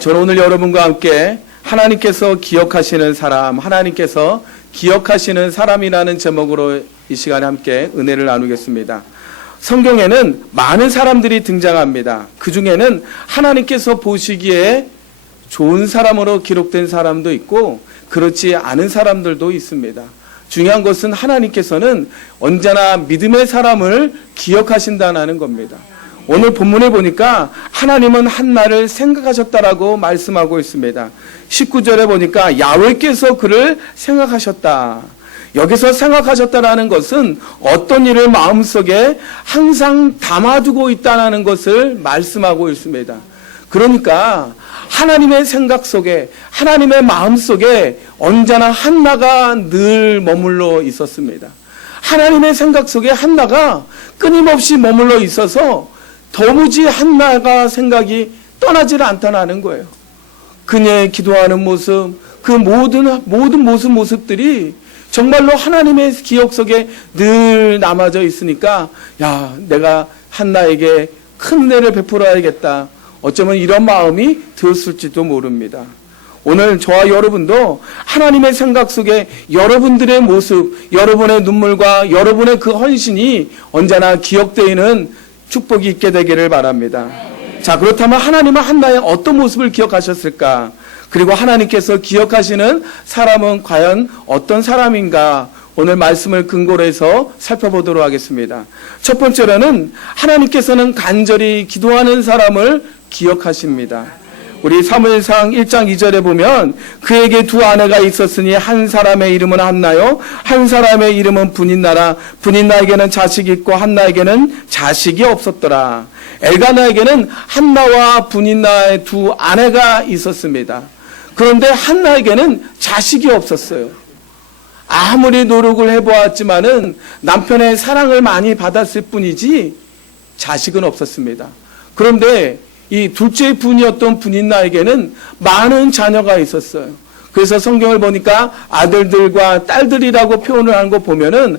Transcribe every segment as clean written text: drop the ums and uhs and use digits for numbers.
저는 오늘 여러분과 함께 하나님께서 기억하시는 사람, 하나님께서 기억하시는 사람이라는 제목으로 이 시간에 함께 은혜를 나누겠습니다. 성경에는 많은 사람들이 등장합니다. 그 중에는 하나님께서 보시기에 좋은 사람으로 기록된 사람도 있고 그렇지 않은 사람들도 있습니다. 중요한 것은 하나님께서는 언제나 믿음의 사람을 기억하신다는 겁니다. 오늘 본문에 보니까 하나님은 한나를 생각하셨다라고 말씀하고 있습니다. 19절에 보니까 야훼께서 그를 생각하셨다. 여기서 생각하셨다라는 것은 어떤 일을 마음속에 항상 담아두고 있다는 것을 말씀하고 있습니다. 그러니까 하나님의 생각 속에, 하나님의 마음 속에 언제나 한나가 늘 머물러 있었습니다. 하나님의 생각 속에 한나가 끊임없이 머물러 있어서 도무지 한나가 생각이 떠나질 않다는 거예요. 그녀의 기도하는 모습, 그 모든 모습들이 정말로 하나님의 기억 속에 늘 남아져 있으니까 내가 한나에게 큰 은혜를 베풀어야겠다. 어쩌면 이런 마음이 들었을지도 모릅니다. 오늘 저와 여러분도 하나님의 생각 속에 여러분들의 모습, 여러분의 눈물과 여러분의 그 헌신이 언제나 기억되는 축복이 있게 되기를 바랍니다. 자, 그렇다면 하나님은 한나의 어떤 모습을 기억하셨을까? 그리고 하나님께서 기억하시는 사람은 과연 어떤 사람인가? 오늘 말씀을 근거로 해서 살펴보도록 하겠습니다. 첫 번째로는 하나님께서는 간절히 기도하는 사람을 기억하십니다. 우리 사무엘상 1장 2절에 보면 그에게 두 아내가 있었으니 한 사람의 이름은 한나요 한 사람의 이름은 분인나라. 분인나에게는 자식이 있고 한나에게는 자식이 없었더라. 엘가나에게는 한나와 분인나의 두 아내가 있었습니다. 그런데 한나에게는 자식이 없었어요. 아무리 노력을 해보았지만은 남편의 사랑을 많이 받았을 뿐이지 자식은 없었습니다. 그런데 이 둘째 분이었던 분인나에게는 많은 자녀가 있었어요. 그래서 성경을 보니까 아들들과 딸들이라고 표현을 하는 거 보면은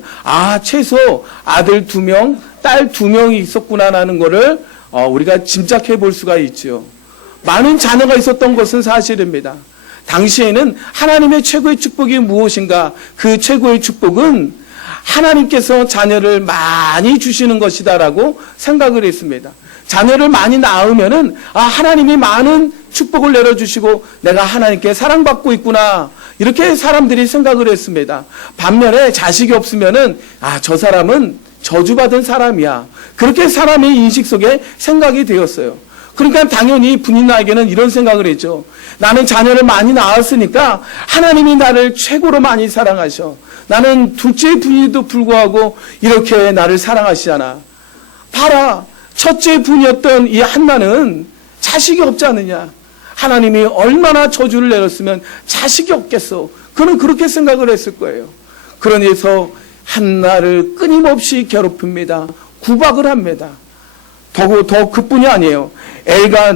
최소 아들 2명, 딸 2명이 있었구나라는 거를 우리가 짐작해 볼 수가 있죠. 많은 자녀가 있었던 것은 사실입니다. 당시에는 하나님의 최고의 축복이 무엇인가? 그 최고의 축복은 하나님께서 자녀를 많이 주시는 것이다라고 생각을 했습니다. 자녀를 많이 낳으면은 하나님이 많은 축복을 내려주시고 내가 하나님께 사랑받고 있구나, 이렇게 사람들이 생각을 했습니다. 반면에 자식이 없으면은 저 사람은 저주받은 사람이야, 그렇게 사람의 인식 속에 생각이 되었어요. 그러니까 당연히 분인나에게는 이런 생각을 했죠. 나는 자녀를 많이 낳았으니까 하나님이 나를 최고로 많이 사랑하셔. 나는 둘째 분인데도 불구하고 이렇게 나를 사랑하시잖아. 봐라, 첫째 분이었던 이 한나는 자식이 없지 않느냐. 하나님이 얼마나 저주를 내렸으면 자식이 없겠어. 그는 그렇게 생각을 했을 거예요. 그러니서 한나를 끊임없이 괴롭힙니다. 구박을 합니다. 더 그뿐이 아니에요.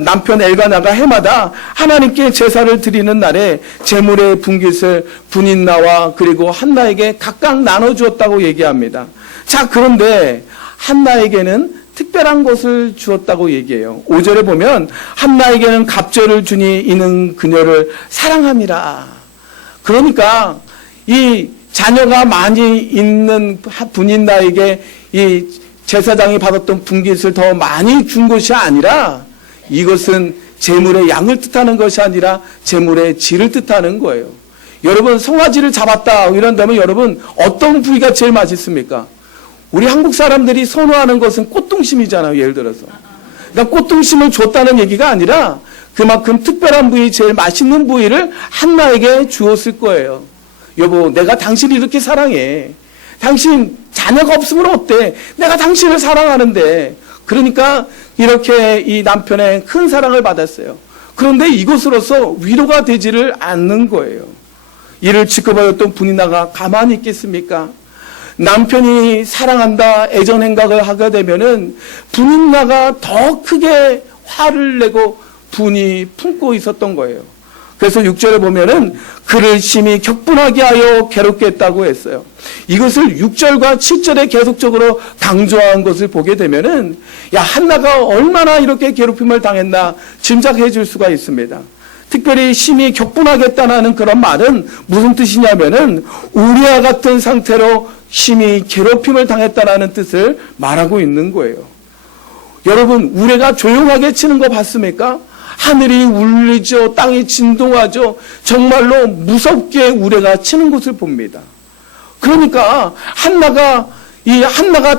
남편 엘가나가 해마다 하나님께 제사를 드리는 날에 제물의 분깃을 분인나와 그리고 한나에게 각각 나눠주었다고 얘기합니다. 자, 그런데 한나에게는 특별한 것을 주었다고 얘기해요. 5절에 보면 한나에게는 갑절을 주니 이는 그녀를 사랑함이라. 그러니까 이 자녀가 많이 있는 분인나에게 이 제사장이 받았던 분깃을 더 많이 준 것이 아니라 이것은 제물의 양을 뜻하는 것이 아니라 제물의 질을 뜻하는 거예요. 여러분, 송아지를 잡았다 이런다면 여러분 어떤 부위가 제일 맛있습니까? 우리 한국 사람들이 선호하는 것은 꽃등심이잖아요. 예를 들어서. 그러니까 꽃등심을 줬다는 얘기가 아니라 그만큼 특별한 부위, 제일 맛있는 부위를 한나에게 주었을 거예요. 여보, 내가 당신을 이렇게 사랑해. 당신 자녀가 없으면 어때? 내가 당신을 사랑하는데. 그러니까 이렇게 이 남편의 큰 사랑을 받았어요. 그런데 이것으로서 위로가 되지를 않는 거예요. 이를 지켜보였던 분인나가 가만히 있겠습니까? 남편이 사랑한다, 애정 행각을 하게 되면은 분인나가 더 크게 화를 내고 분이 품고 있었던 거예요. 그래서 6절에 보면은 그를 심히 격분하게 하여 괴롭게 했다고 했어요. 이것을 6절과 7절에 계속적으로 강조한 것을 보게 되면은 야, 한나가 얼마나 이렇게 괴롭힘을 당했나 짐작해 줄 수가 있습니다. 특별히 심히 격분하겠다는 그런 말은 무슨 뜻이냐면은 우리와 같은 상태로 심히 괴롭힘을 당했다는 뜻을 말하고 있는 거예요. 여러분, 우레가 조용하게 치는 거 봤습니까? 하늘이 울리죠. 땅이 진동하죠. 정말로 무섭게 우레가 치는 것을 봅니다. 그러니까 한나가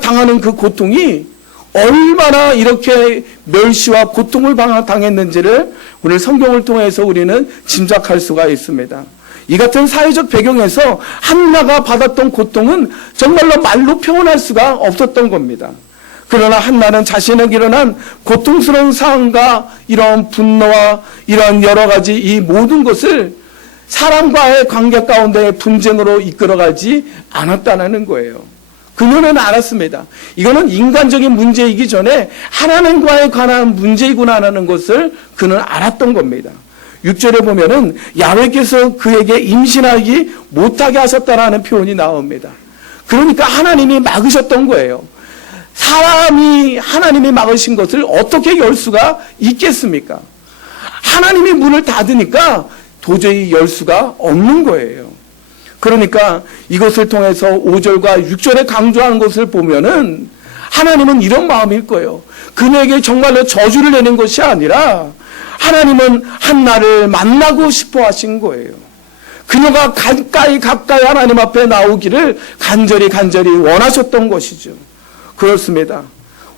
당하는 그 고통이 얼마나 이렇게 멸시와 고통을 당했는지를 오늘 성경을 통해서 우리는 짐작할 수가 있습니다. 이 같은 사회적 배경에서 한나가 받았던 고통은 정말로 말로 표현할 수가 없었던 겁니다. 그러나 한나는 자신에게 일어난 고통스러운 상황과 이런 분노와 이런 여러 가지 이 모든 것을 사람과의 관계 가운데 분쟁으로 이끌어가지 않았다는 거예요. 그녀는 알았습니다. 이거는 인간적인 문제이기 전에 하나님과에 관한 문제이구나라는 것을 그는 알았던 겁니다. 6절에 보면은 야훼께서 그에게 임신하기 못하게 하셨다라는 표현이 나옵니다. 그러니까 하나님이 막으셨던 거예요. 사람이 하나님이 막으신 것을 어떻게 열 수가 있겠습니까? 하나님이 문을 닫으니까 도저히 열 수가 없는 거예요. 그러니까 이것을 통해서 5절과 6절에 강조하는 것을 보면은 하나님은 이런 마음일 거예요. 그녀에게 정말로 저주를 내는 것이 아니라 하나님은 한나를 만나고 싶어 하신 거예요. 그녀가 가까이 하나님 앞에 나오기를 간절히 원하셨던 것이죠. 그렇습니다.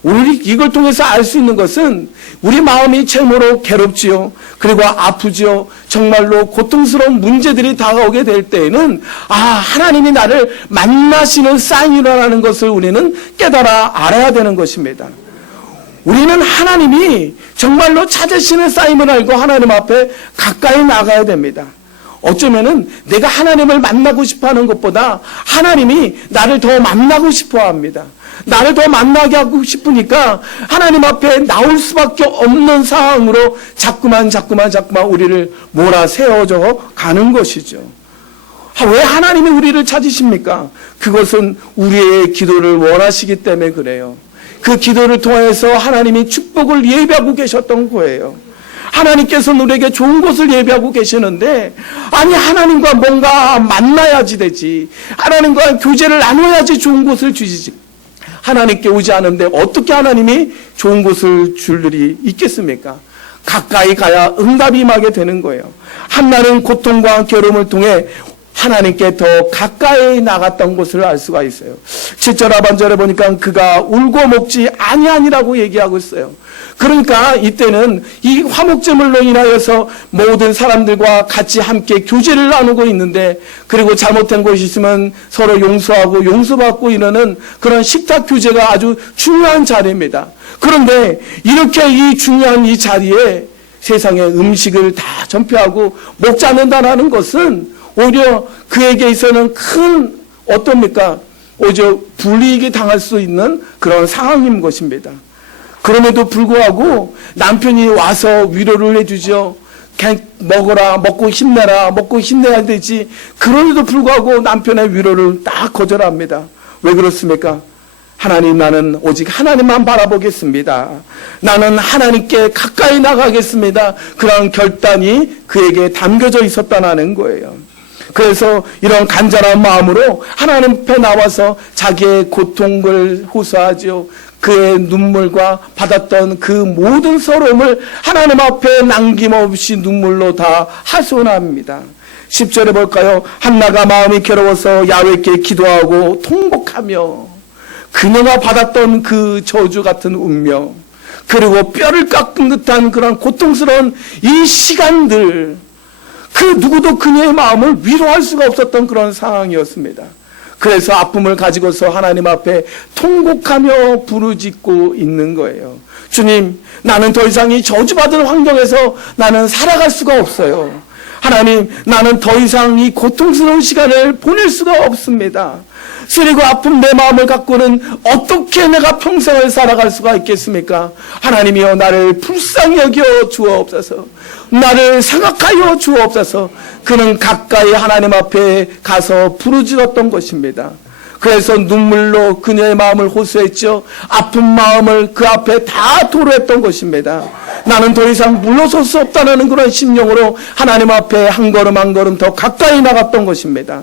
우리 이걸 통해서 알 수 있는 것은 우리 마음이 참으로 괴롭지요. 그리고 아프지요. 정말로 고통스러운 문제들이 다가오게 될 때에는 하나님이 나를 만나시는 사인이라는 것을 우리는 깨달아 알아야 되는 것입니다. 우리는 하나님이 정말로 찾으시는 사인을 알고 하나님 앞에 가까이 나가야 됩니다. 어쩌면은 내가 하나님을 만나고 싶어하는 것보다 하나님이 나를 더 만나고 싶어합니다. 나를 더 만나게 하고 싶으니까 하나님 앞에 나올 수밖에 없는 상황으로 자꾸만 우리를 몰아세워져 가는 것이죠. 왜 하나님이 우리를 찾으십니까? 그것은 우리의 기도를 원하시기 때문에 그래요. 그 기도를 통해서 하나님이 축복을 예비하고 계셨던 거예요. 하나님께서는 우리에게 좋은 것을 예비하고 계시는데 하나님과 뭔가 만나야지 되지. 하나님과 교제를 나눠야지 좋은 것을 주시지. 하나님께 오지 않은데 어떻게 하나님이 좋은 것을 줄 일이 있겠습니까? 가까이 가야 응답이 임하게 되는 거예요. 한나는 고통과 괴로움을 통해 하나님께 더 가까이 나갔던 것을 알 수가 있어요. 7절 하반절에 보니까 그가 울고 먹지 아니하니라고 얘기하고 있어요. 그러니까 이때는 이 화목제물로 인하여서 모든 사람들과 같이 함께 교제를 나누고 있는데, 그리고 잘못된 것이 있으면 서로 용서하고 용서받고 이러는 그런 식탁 교제가 아주 중요한 자리입니다. 그런데 이렇게 이 중요한 이 자리에 세상의 음식을 다 전폐하고 먹지 않는다는 것은 오히려 그에게 있어서는 큰 오히려 불이익이 당할 수 있는 그런 상황인 것입니다. 그럼에도 불구하고 남편이 와서 위로를 해주죠. 먹어라, 먹고 힘내라, 먹고 힘내야 되지. 그럼에도 불구하고 남편의 위로를 딱 거절합니다. 왜 그렇습니까? 하나님, 나는 오직 하나님만 바라보겠습니다. 나는 하나님께 가까이 나가겠습니다. 그런 결단이 그에게 담겨져 있었다는 거예요. 그래서 이런 간절한 마음으로 하나님 앞에 나와서 자기의 고통을 호소하죠. 그의 눈물과 받았던 그 모든 서러움을 하나님 앞에 남김없이 눈물로 다 하소연합니다. 10절에 볼까요? 한나가 마음이 괴로워서 야훼께 기도하고 통곡하며 그녀가 받았던 그 저주 같은 운명, 그리고 뼈를 깎은 듯한 그런 고통스러운 이 시간들, 그 누구도 그녀의 마음을 위로할 수가 없었던 그런 상황이었습니다. 그래서 아픔을 가지고서 하나님 앞에 통곡하며 부르짖고 있는 거예요. 주님, 나는 더 이상 이 저주받은 환경에서 나는 살아갈 수가 없어요. 하나님, 나는 더 이상 이 고통스러운 시간을 보낼 수가 없습니다. 쓰리고 아픈 내 마음을 갖고는 어떻게 내가 평생을 살아갈 수가 있겠습니까? 하나님이여, 나를 불쌍히 여겨 주옵소서. 나를 생각하여 주옵소서. 그는 가까이 하나님 앞에 가서 부르짖었던 것입니다. 그래서 눈물로 그녀의 마음을 호소했죠. 아픈 마음을 그 앞에 다 토로했던 것입니다. 나는 더 이상 물러설 수 없다는 그런 심령으로 하나님 앞에 한 걸음 한 걸음 더 가까이 나갔던 것입니다.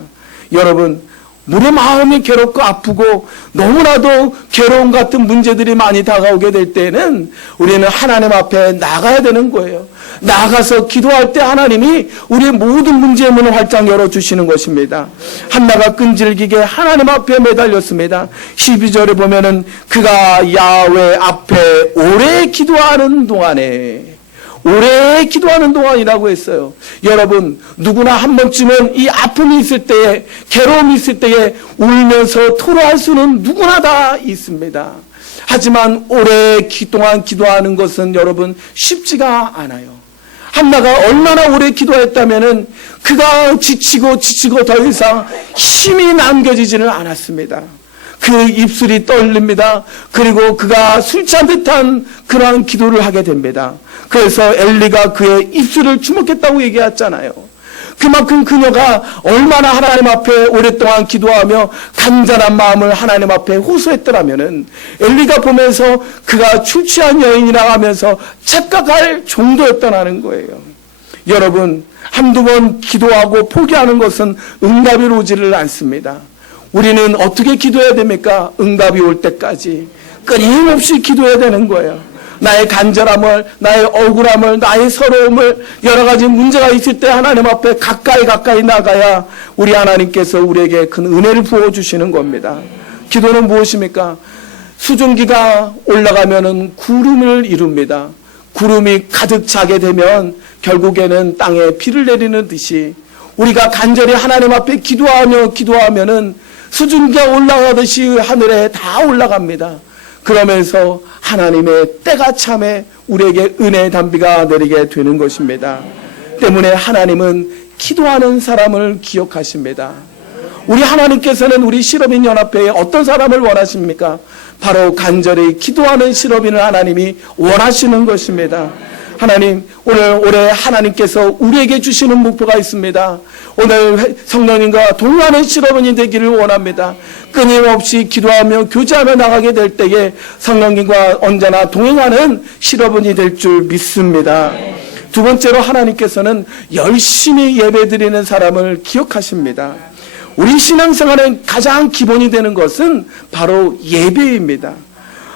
여러분, 우리 마음이 괴롭고 아프고 너무나도 괴로움 같은 문제들이 많이 다가오게 될 때는 우리는 하나님 앞에 나가야 되는 거예요. 나가서 기도할 때 하나님이 우리의 모든 문제의 문을 활짝 열어주시는 것입니다. 한나가 끈질기게 하나님 앞에 매달렸습니다. 12절에 보면은 그가 야훼 앞에 오래 기도하는 동안에, 오래 기도하는 동안이라고 했어요. 여러분, 누구나 한 번쯤은 이 아픔이 있을 때에, 괴로움이 있을 때에 울면서 토로할 수는 누구나 다 있습니다. 하지만 오래 동안 기도하는 것은 여러분 쉽지가 않아요. 한나가 얼마나 오래 기도했다면은 그가 지치고 더 이상 힘이 남겨지지는 않았습니다. 그 입술이 떨립니다. 그리고 그가 술 취한 듯한 그러한 기도를 하게 됩니다. 그래서 엘리가 그의 입술을 주목했다고 얘기했잖아요. 그만큼 그녀가 얼마나 하나님 앞에 오랫동안 기도하며 간절한 마음을 하나님 앞에 호소했더라면은 엘리가 보면서 그가 술 취한 여인이라 하면서 착각할 정도였다는 거예요. 여러분, 한두 번 기도하고 포기하는 것은 응답이 오지를 않습니다. 우리는 어떻게 기도해야 됩니까? 응답이 올 때까지 끊임없이 기도해야 되는 거예요. 나의 간절함을, 나의 억울함을, 나의 서러움을, 여러 가지 문제가 있을 때 하나님 앞에 가까이 나가야 우리 하나님께서 우리에게 큰 은혜를 부어주시는 겁니다. 기도는 무엇입니까? 수증기가 올라가면은 구름을 이룹니다. 구름이 가득 차게 되면 결국에는 땅에 비를 내리는 듯이 우리가 간절히 하나님 앞에 기도하면은 수증기가 올라가듯이 하늘에 다 올라갑니다. 그러면서 하나님의 때가 참에 우리에게 은혜의 단비가 내리게 되는 것입니다. 때문에 하나님은 기도하는 사람을 기억하십니다. 우리 하나님께서는 우리 실업인 연합회에 어떤 사람을 원하십니까? 바로 간절히 기도하는 실업인을 하나님이 원하시는 것입니다. 하나님, 올해 하나님께서 우리에게 주시는 목표가 있습니다. 오늘 성령님과 동행하는 실업인이 되기를 원합니다. 끊임없이 기도하며 교제하며 나가게 될 때에 성령님과 언제나 동행하는 실업인이 될 줄 믿습니다. 두 번째로 하나님께서는 열심히 예배드리는 사람을 기억하십니다. 우리 신앙생활의 가장 기본이 되는 것은 바로 예배입니다.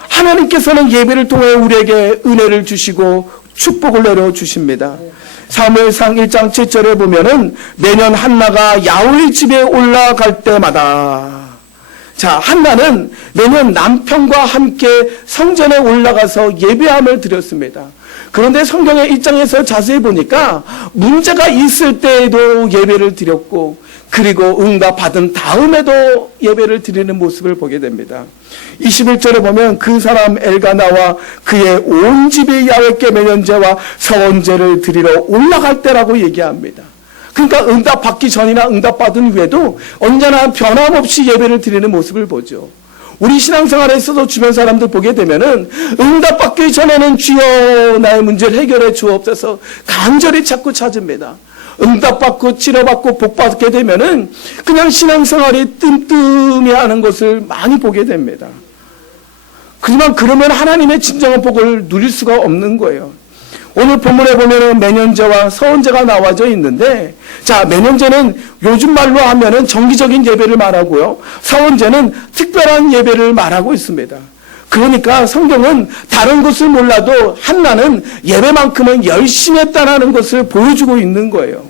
하나님께서는 예배를 통해 우리에게 은혜를 주시고 축복을 내려주십니다. 사무엘상 1장 7절에 보면은 매년 한나가 야훼 집에 올라갈 때마다, 자, 한나는 매년 남편과 함께 성전에 올라가서 예배함을 드렸습니다. 그런데 성경의 입장에서 자세히 보니까 문제가 있을 때에도 예배를 드렸고, 그리고 응답 받은 다음에도 예배를 드리는 모습을 보게 됩니다. 21절에 보면 그 사람 엘가나와 그의 온 집이 야훼께 매년제와 서원제를 드리러 올라갈 때라고 얘기합니다. 그러니까 응답 받기 전이나 응답 받은 후에도 언제나 변함없이 예배를 드리는 모습을 보죠. 우리 신앙생활에서도 주변 사람들 보게 되면은 응답 받기 전에는 주여 나의 문제를 해결해 주옵소서 간절히 자꾸 찾습니다. 응답받고 치료받고 복받게 되면은 그냥 신앙생활이 뜸뜸해하는 것을 많이 보게 됩니다. 하지만 그러면 하나님의 진정한 복을 누릴 수가 없는 거예요. 오늘 본문에 보면은 매년제와 서원제가 나와져 있는데, 자, 매년제는 요즘 말로 하면은 정기적인 예배를 말하고요, 서원제는 특별한 예배를 말하고 있습니다. 그러니까 성경은 다른 것을 몰라도 한나는 예배만큼은 열심히 했다는 것을 보여주고 있는 거예요.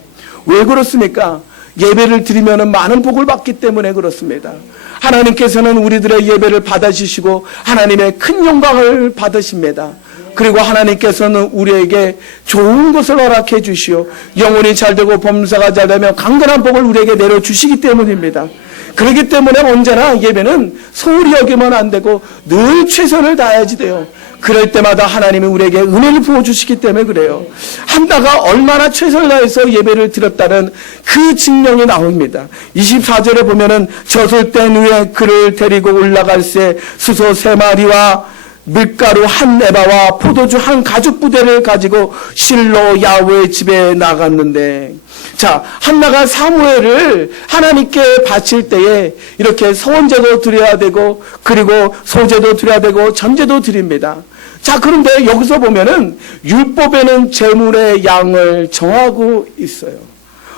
왜 그렇습니까? 예배를 드리면 많은 복을 받기 때문에 그렇습니다. 하나님께서는 우리들의 예배를 받아주시고 하나님의 큰 영광을 받으십니다. 그리고 하나님께서는 우리에게 좋은 것을 허락해 주시오, 영혼이 잘되고 범사가 잘되며 강건한 복을 우리에게 내려주시기 때문입니다. 그렇기 때문에 언제나 예배는 소홀히 여기면 안 되고 늘 최선을 다해야지 돼요. 그럴 때마다 하나님이 우리에게 은혜를 부어주시기 때문에 그래요. 한나가 얼마나 최선을 다해서 예배를 드렸다는 그 증명이 나옵니다. 24절에 보면은 젖을 뗀 후에 그를 데리고 올라갈새 수소 3마리와 밀가루 한 에바와 포도주 한 가죽 부대를 가지고 실로 야훼의 집에 나갔는데, 자, 한나가 사무엘을 하나님께 바칠 때에 이렇게 서원제도 드려야 되고, 그리고 소제도 드려야 되고, 전제도 드립니다. 자, 그런데 여기서 보면은 율법에는 제물의 양을 정하고 있어요.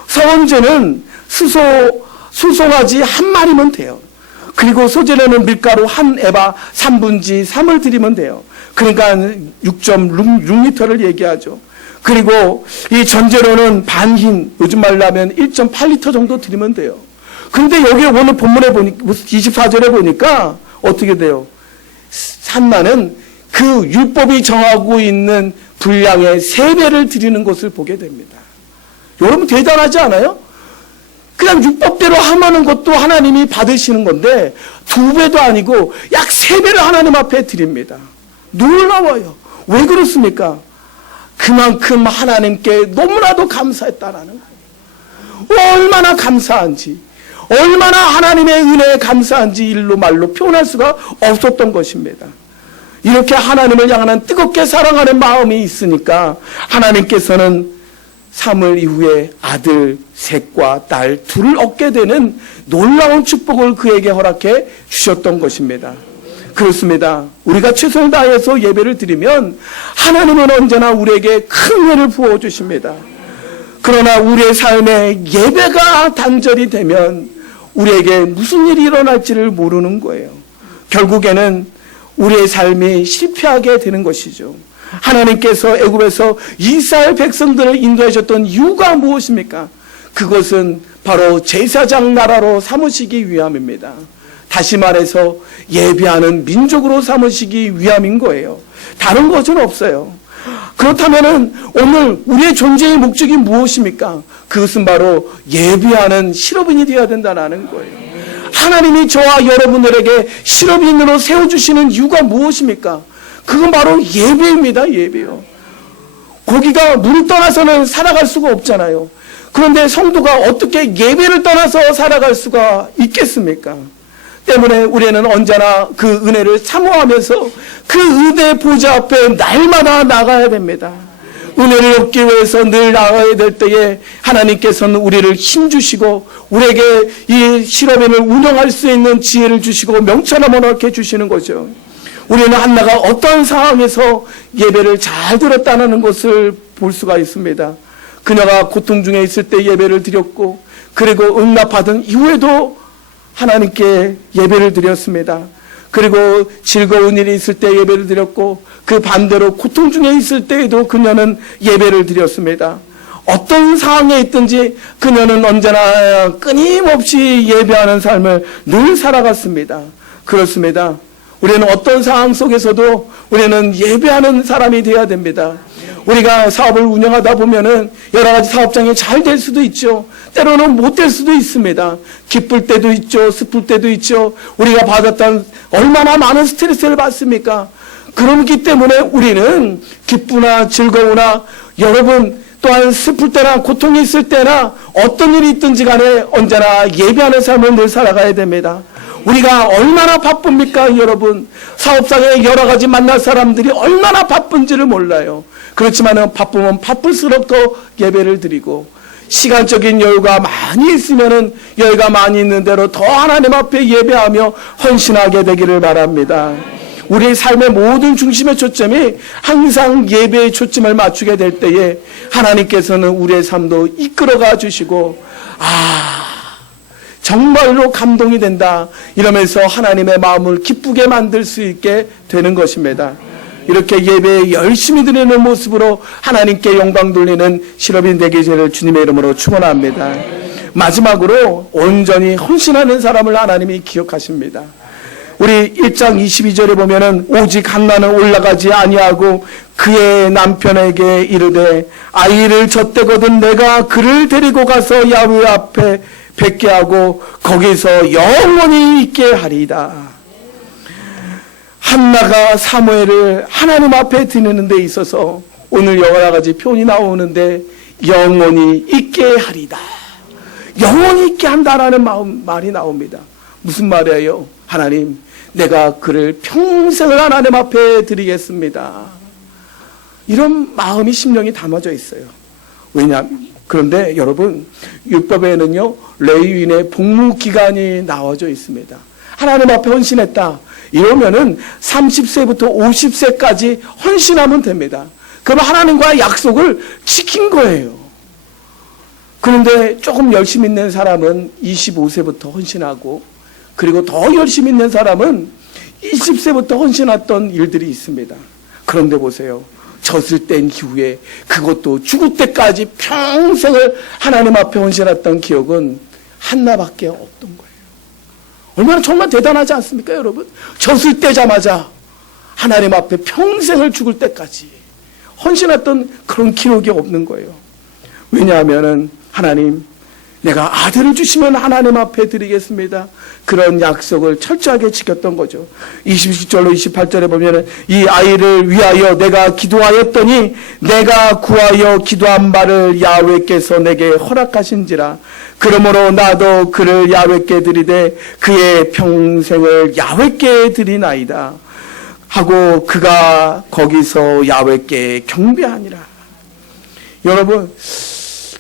서원제는 수송아지 한 마리면 돼요. 그리고 소제는 밀가루 한 에바 3분지 3을 드리면 돼요. 그러니까 6.6리터를 얘기하죠. 그리고 이 전제로는 반흰, 요즘 말로 하면 1.8리터 정도 드리면 돼요. 그런데 여기 오늘 본문에 보니까 24절에 보니까 어떻게 돼요? 한나는 그 율법이 정하고 있는 분량의 3배를 드리는 것을 보게 됩니다. 여러분 대단하지 않아요? 그냥 율법대로 하는 것도 하나님이 받으시는 건데 2배도 아니고 약 3배를 하나님 앞에 드립니다. 놀라워요. 왜 그렇습니까? 그만큼 하나님께 너무나도 감사했다라는 거예요. 얼마나 감사한지, 얼마나 하나님의 은혜에 감사한지 일로 말로 표현할 수가 없었던 것입니다. 이렇게 하나님을 향하는 뜨겁게 사랑하는 마음이 있으니까 하나님께서는 사무엘 이후에 아들 셋과 딸 둘을 얻게 되는 놀라운 축복을 그에게 허락해 주셨던 것입니다. 그렇습니다. 우리가 최선을 다해서 예배를 드리면 하나님은 언제나 우리에게 큰 은혜를 부어주십니다. 그러나 우리의 삶에 예배가 단절이 되면 우리에게 무슨 일이 일어날지를 모르는 거예요. 결국에는 우리의 삶이 실패하게 되는 것이죠. 하나님께서 애굽에서 이스라엘 백성들을 인도하셨던 이유가 무엇입니까? 그것은 바로 제사장 나라로 삼으시기 위함입니다. 다시 말해서 예배하는 민족으로 삼으시기 위함인 거예요. 다른 것은 없어요. 그렇다면 오늘 우리의 존재의 목적이 무엇입니까? 그것은 바로 예배하는 실업인이 되어야 된다는 거예요. 하나님이 저와 여러분들에게 실업인으로 세워주시는 이유가 무엇입니까? 그건 바로 예배입니다. 예배요. 고기가 물을 떠나서는 살아갈 수가 없잖아요. 그런데 성도가 어떻게 예배를 떠나서 살아갈 수가 있겠습니까? 때문에 우리는 언제나 그 은혜를 사모하면서 그 은혜 보좌 앞에 날마다 나가야 됩니다. 은혜를 얻기 위해서 늘 나가야 될 때에 하나님께서는 우리를 힘주시고 우리에게 이 실업인을 운영할 수 있는 지혜를 주시고 명철함을 허락해 주시는 거죠. 우리는 한나가 어떤 상황에서 예배를 잘 드렸다는 것을 볼 수가 있습니다. 그녀가 고통 중에 있을 때 예배를 드렸고, 그리고 응답받은 이후에도 하나님께 예배를 드렸습니다. 그리고 즐거운 일이 있을 때 예배를 드렸고, 그 반대로 고통 중에 있을 때에도 그녀는 예배를 드렸습니다. 어떤 상황에 있든지 그녀는 언제나 끊임없이 예배하는 삶을 늘 살아갔습니다. 그렇습니다. 우리는 어떤 상황 속에서도 우리는 예배하는 사람이 되어야 됩니다. 우리가 사업을 운영하다 보면은 여러 가지 사업장이 잘 될 수도 있죠. 때로는 못 될 수도 있습니다. 기쁠 때도 있죠. 슬플 때도 있죠. 우리가 받았던 얼마나 많은 스트레스를 받습니까? 그렇기 때문에 우리는 기쁘나 즐거우나 여러분 또한 슬플 때나 고통이 있을 때나 어떤 일이 있든지 간에 언제나 예배하는 삶을 늘 살아가야 됩니다. 우리가 얼마나 바쁩니까, 여러분? 사업상에 여러 가지 만날 사람들이 얼마나 바쁜지를 몰라요. 그렇지만 바쁘면 바쁠수록 더 예배를 드리고, 시간적인 여유가 많이 있으면은 여유가 많이 있는 대로 더 하나님 앞에 예배하며 헌신하게 되기를 바랍니다. 우리의 삶의 모든 중심의 초점이 항상 예배의 초점을 맞추게 될 때에 하나님께서는 우리의 삶도 이끌어가 주시고, 정말로 감동이 된다 이러면서 하나님의 마음을 기쁘게 만들 수 있게 되는 것입니다. 이렇게 예배에 열심히 드리는 모습으로 하나님께 영광 돌리는 실업인 되기를 주님의 이름으로 축원합니다. 마지막으로 온전히 헌신하는 사람을 하나님이 기억하십니다. 우리 1장 22절에 보면은 오직 한나는 올라가지 아니하고 그의 남편에게 이르되 아이를 젖대거든 내가 그를 데리고 가서 야훼 앞에 뵙게 하고 거기서 영원히 있게 하리이다. 한나가 사무엘을 하나님 앞에 드리는 데 있어서 오늘 여러 가지 표현이 나오는데 영원히 있게 하리다. 영원히 있게 한다라는 말이 나옵니다. 무슨 말이에요? 하나님, 내가 그를 평생을 하나님 앞에 드리겠습니다. 이런 마음이 심령이 담아져 있어요. 그런데 여러분, 율법에는요, 레위인의 복무 기간이 나와져 있습니다. 하나님 앞에 헌신했다. 이러면은 30세부터 50세까지 헌신하면 됩니다. 그럼 하나님과의 약속을 지킨 거예요. 그런데 조금 열심히 있는 사람은 25세부터 헌신하고, 그리고 더 열심히 있는 사람은 20세부터 헌신했던 일들이 있습니다. 그런데 보세요. 젖을 뗀 이후에 그것도 죽을 때까지 평생을 하나님 앞에 헌신했던 기억은 한나밖에 없던 거예요. 얼마나 정말 대단하지 않습니까, 여러분? 젖을 떼자마자 하나님 앞에 평생을 죽을 때까지 헌신했던 그런 기록이 없는 거예요. 왜냐하면은 하나님, 내가 아들을 주시면 하나님 앞에 드리겠습니다. 그런 약속을 철저하게 지켰던 거죠. 27절로 28절에 보면은 이 아이를 위하여 내가 기도하였더니 내가 구하여 기도한 바를 야훼께서 내게 허락하신지라. 그러므로 나도 그를 야훼께 드리되 그의 평생을 야훼께 드리나이다. 하고 그가 거기서 야훼께 경배하니라. 여러분,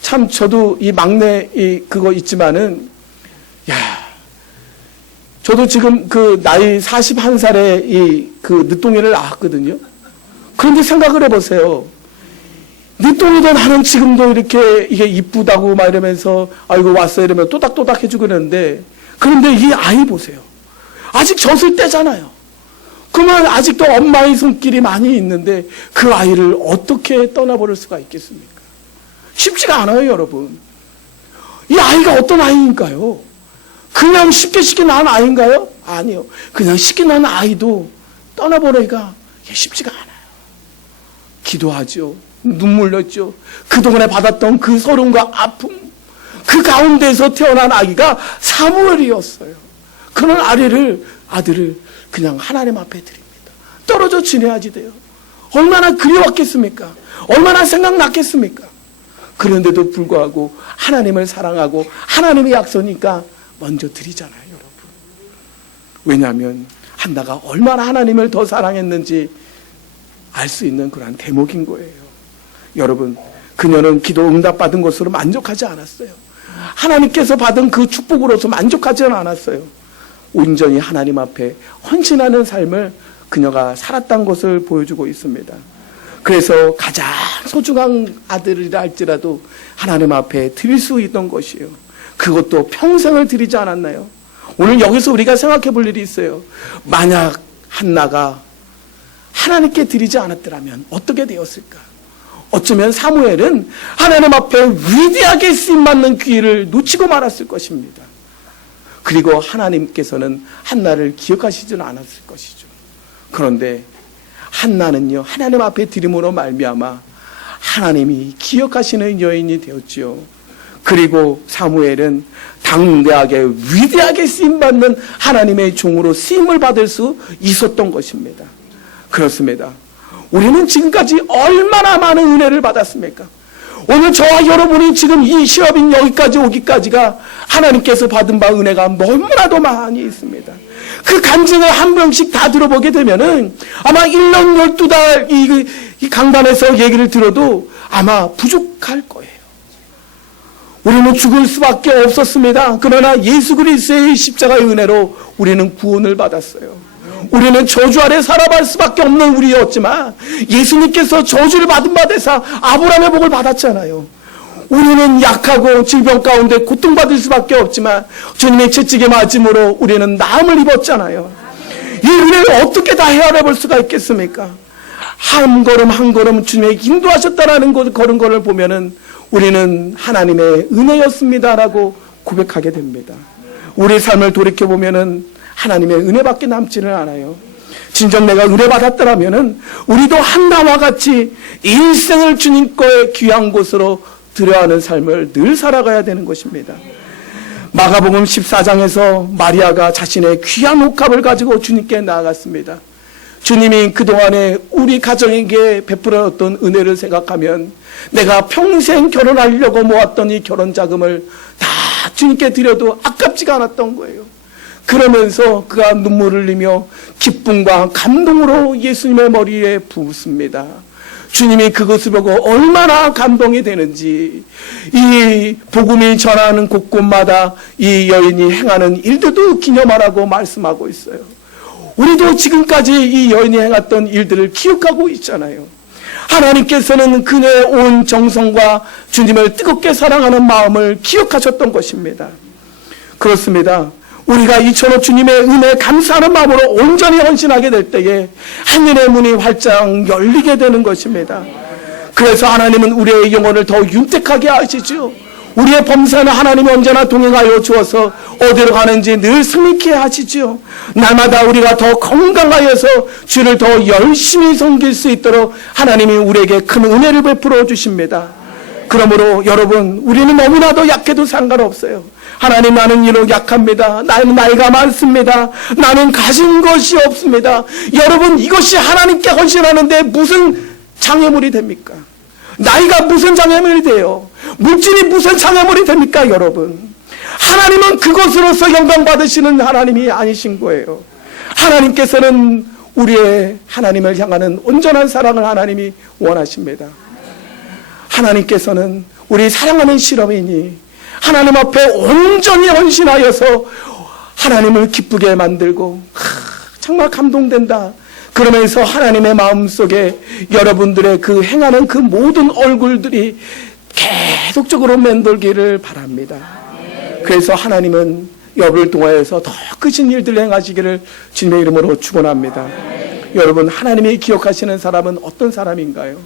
참 저도 이 막내 그거 있지만은, 저도 지금 그 나이 41살에 그 늦둥이를 낳았거든요. 그런데 생각을 해보세요. 늦둥이도 나는 지금도 이렇게 이게 이쁘다고 막 이러면서 아이고 왔어 이러면 또닥또닥 해주고 그러는데, 그런데 이 아이 보세요. 아직 젖을 떼잖아요. 그러면 아직도 엄마의 손길이 많이 있는데 그 아이를 어떻게 떠나버릴 수가 있겠습니까? 쉽지가 않아요, 여러분. 이 아이가 어떤 아이인가요? 그냥 쉽게 낳은 아이인가요? 아니요. 그냥 쉽게 낳은 아이도 떠나보내기가 쉽지가 않아요. 기도하죠. 눈물 흘렸죠. 그동안에 받았던 그 서름과 아픔, 그 가운데서 태어난 아기가 사무엘이었어요. 그런 아들을 그냥 하나님 앞에 드립니다. 떨어져 지내야지 돼요. 얼마나 그리웠겠습니까? 얼마나 생각났겠습니까? 그런데도 불구하고 하나님을 사랑하고 하나님의 약속이니까 먼저 드리잖아요, 여러분. 왜냐하면 한나가 얼마나 하나님을 더 사랑했는지 알 수 있는 그러한 대목인 거예요. 여러분, 그녀는 기도 응답받은 것으로 만족하지 않았어요. 하나님께서 받은 그 축복으로서 만족하지는 않았어요. 온전히 하나님 앞에 헌신하는 삶을 그녀가 살았다는 것을 보여주고 있습니다. 그래서 가장 소중한 아들이라 할지라도 하나님 앞에 드릴 수 있던 것이에요. 그것도 평생을 드리지 않았나요? 오늘 여기서 우리가 생각해 볼 일이 있어요. 만약 한나가 하나님께 드리지 않았더라면 어떻게 되었을까? 어쩌면 사무엘은 하나님 앞에 위대하게 쓰임받는 기회를 놓치고 말았을 것입니다. 그리고 하나님께서는 한나를 기억하시지는 않았을 것이죠. 그런데 한나는요, 하나님 앞에 드림으로 말미암아 하나님이 기억하시는 여인이 되었지요. 그리고 사무엘은 당대하게 위대하게 쓰임받는 하나님의 종으로 쓰임을 받을 수 있었던 것입니다. 그렇습니다. 우리는 지금까지 얼마나 많은 은혜를 받았습니까? 오늘 저와 여러분이 지금 이 시업인 여기까지 오기까지가 하나님께서 받은 바 은혜가 너무나도 많이 있습니다. 그 간증을 한 명씩 다 들어보게 되면은 아마 1년 12달 이 강단에서 얘기를 들어도 아마 부족할 거예요. 우리는 죽을 수밖에 없었습니다. 그러나 예수 그리스도의 십자가의 은혜로 우리는 구원을 받았어요. 우리는 저주 아래 살아갈 수밖에 없는 우리였지만 예수님께서 저주를 받은 바 되사 아브라함의 복을 받았잖아요. 우리는 약하고 질병 가운데 고통받을 수밖에 없지만 주님의 채찍에 맞음으로 우리는 나음을 입었잖아요. 이 은혜를 어떻게 다 헤아려 볼 수가 있겠습니까? 한 걸음 한 걸음 주님의 인도하셨다라는 것 걸은 것을 보면은 우리는 하나님의 은혜였습니다라고 고백하게 됩니다. 우리 삶을 돌이켜 보면은 하나님의 은혜밖에 남지는 않아요. 진정 내가 은혜 받았더라면은 우리도 한나와 같이 일생을 주님 거에 귀한 곳으로 드려야 하는 삶을 늘 살아가야 되는 것입니다. 마가복음 14장에서 마리아가 자신의 귀한 옥합을 가지고 주님께 나아갔습니다. 주님이 그동안에 우리 가정에게 베풀어줬던 은혜를 생각하면 내가 평생 결혼하려고 모았던 이 결혼 자금을 다 주님께 드려도 아깝지가 않았던 거예요. 그러면서 그가 눈물을 흘리며 기쁨과 감동으로 예수님의 머리에 붓습니다. 주님이 그것을 보고 얼마나 감동이 되는지, 이 복음이 전하는 곳곳마다 이 여인이 행하는 일들도 기념하라고 말씀하고 있어요. 우리도 지금까지 이 여인이 행했던 일들을 기억하고 있잖아요. 하나님께서는 그녀의 온 정성과 주님을 뜨겁게 사랑하는 마음을 기억하셨던 것입니다. 그렇습니다. 우리가 이처럼 주님의 은혜에 감사하는 마음으로 온전히 헌신하게 될 때에 하늘의 문이 활짝 열리게 되는 것입니다. 그래서 하나님은 우리의 영혼을 더 윤택하게 하시죠. 우리의 범사는 하나님이 언제나 동행하여 주어서 어디로 가는지 늘 승리케 하시죠. 날마다 우리가 더 건강하여서 주를 더 열심히 섬길 수 있도록 하나님이 우리에게 큰 은혜를 베풀어 주십니다. 그러므로 여러분, 우리는 너무나도 약해도 상관없어요. 하나님, 나는 이로 약합니다. 나는 나이가 많습니다. 나는 가진 것이 없습니다. 여러분, 이것이 하나님께 헌신하는데 무슨 장애물이 됩니까? 나이가 무슨 장애물이 돼요? 물질이 무슨 장애물이 됩니까, 여러분? 하나님은 그것으로서 영광 받으시는 하나님이 아니신 거예요. 하나님께서는 우리의 하나님을 향하는 온전한 사랑을 하나님이 원하십니다. 하나님께서는 우리 사랑하는 실험이니 하나님 앞에 온전히 헌신하여서 하나님을 기쁘게 만들고, 정말 감동된다. 그러면서 하나님의 마음속에 여러분들의 그 행하는 그 모든 얼굴들이 계속적으로 맴돌기를 바랍니다. 그래서 하나님은 여러분을 통하여서 더 크신 일들을 행하시기를 주님의 이름으로 축원합니다. 여러분, 하나님이 기억하시는 사람은 어떤 사람인가요?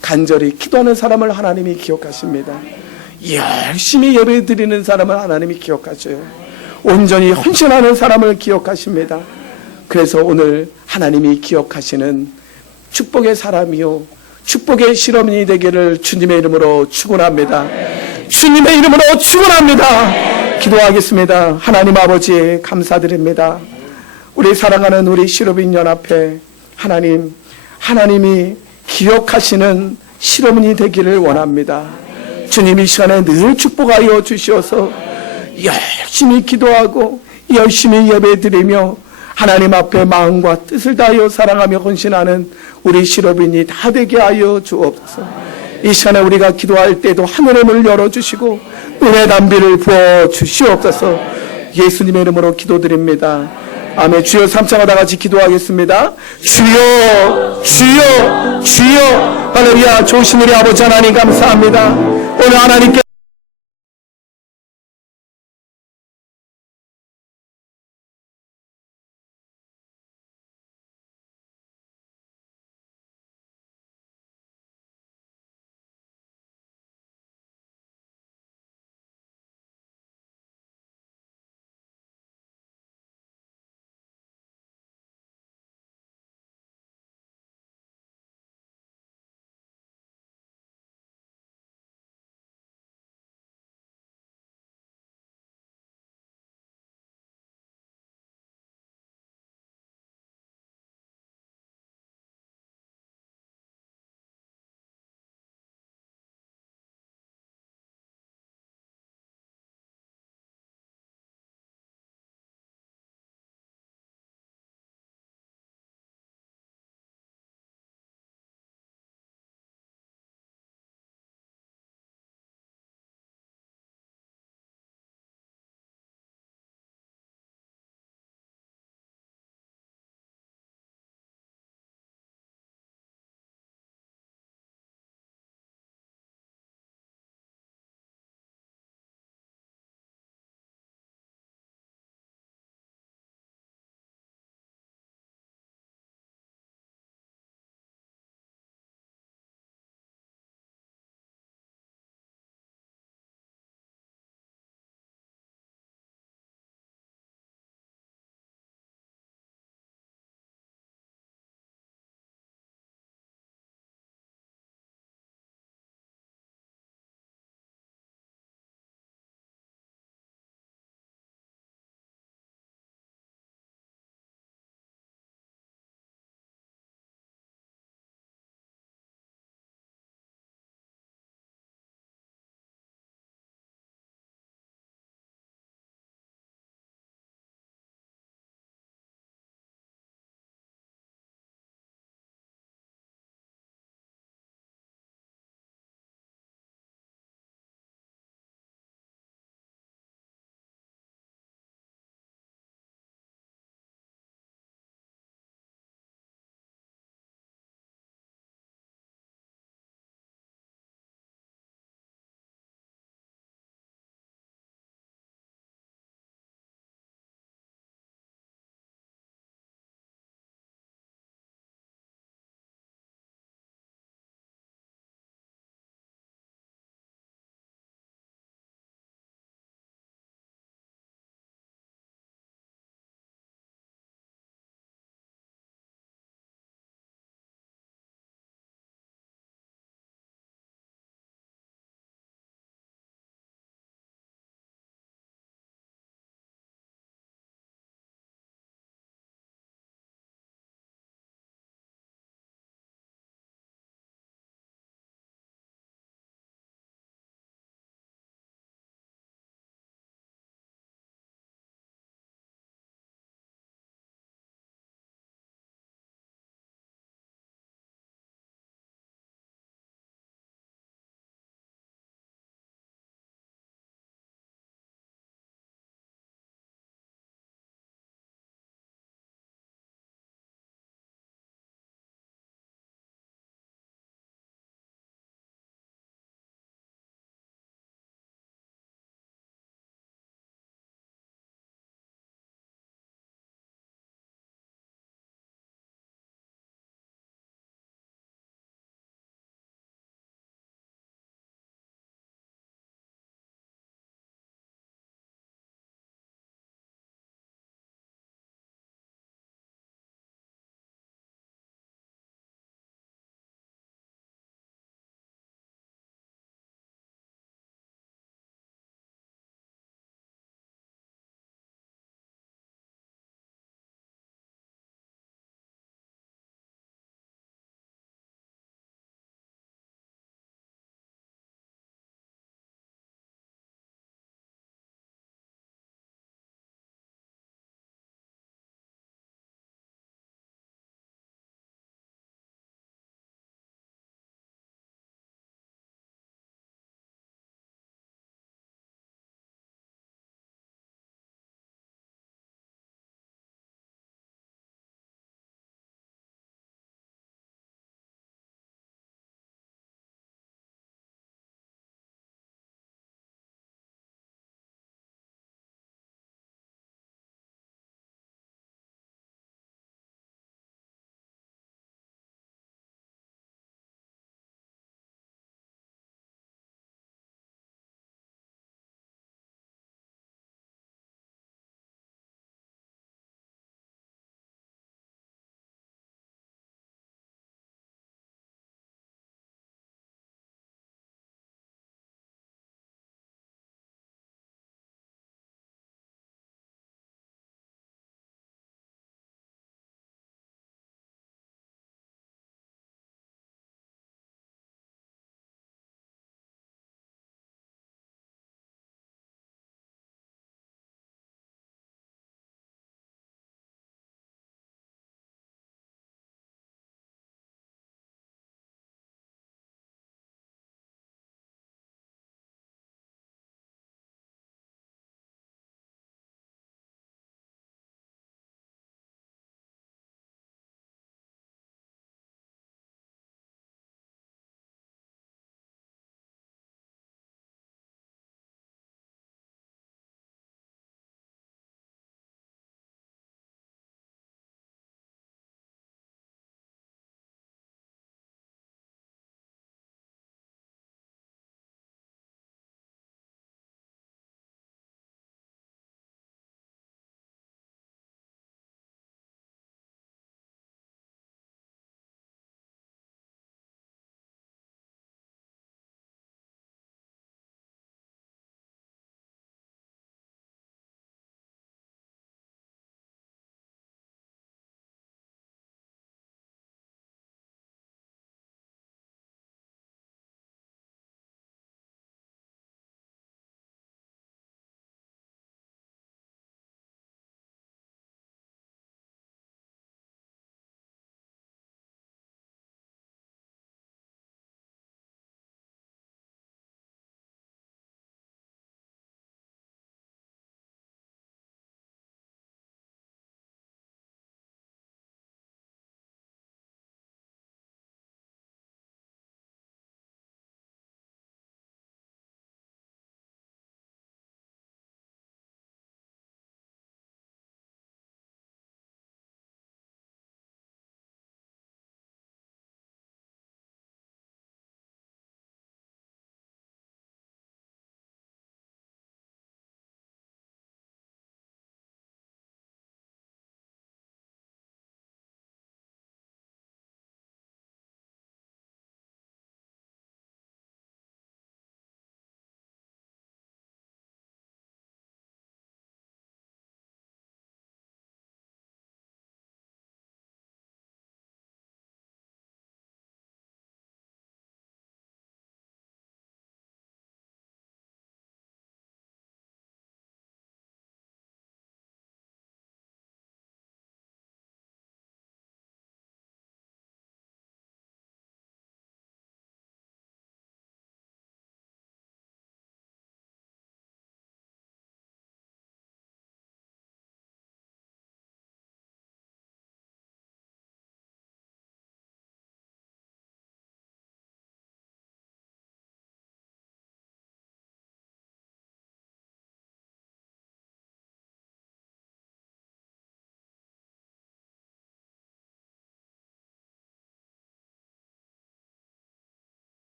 간절히 기도하는 사람을 하나님이 기억하십니다. 열심히 예배드리는 사람을 하나님이 기억하셔요. 온전히 헌신하는 사람을 기억하십니다. 그래서 오늘 하나님이 기억하시는 축복의 사람이요, 축복의 실험인이 되기를 주님의 이름으로 축원합니다. 주님의 이름으로 축원합니다. 기도하겠습니다. 하나님 아버지, 감사드립니다. 우리 사랑하는 우리 실업인 연합회 하나님이 기억하시는 실험인이 되기를 원합니다. 주님, 이 시간에 늘 축복하여 주시어서 열심히 기도하고 열심히 예배드리며 하나님 앞에 마음과 뜻을 다하여 사랑하며 헌신하는 우리 실업인이 다 되게 하여 주옵소서. 이 시간에 우리가 기도할 때도 하늘의 문을 열어주시고 은혜 담비를 부어 주시옵소서. 예수님의 이름으로 기도드립니다. 아멘. 주여, 3차가 다 같이 기도하겠습니다. 주여, 주여, 주여. 할렐루야. 좋으신 우리 아버지 하나님 감사합니다. 오늘 하나님께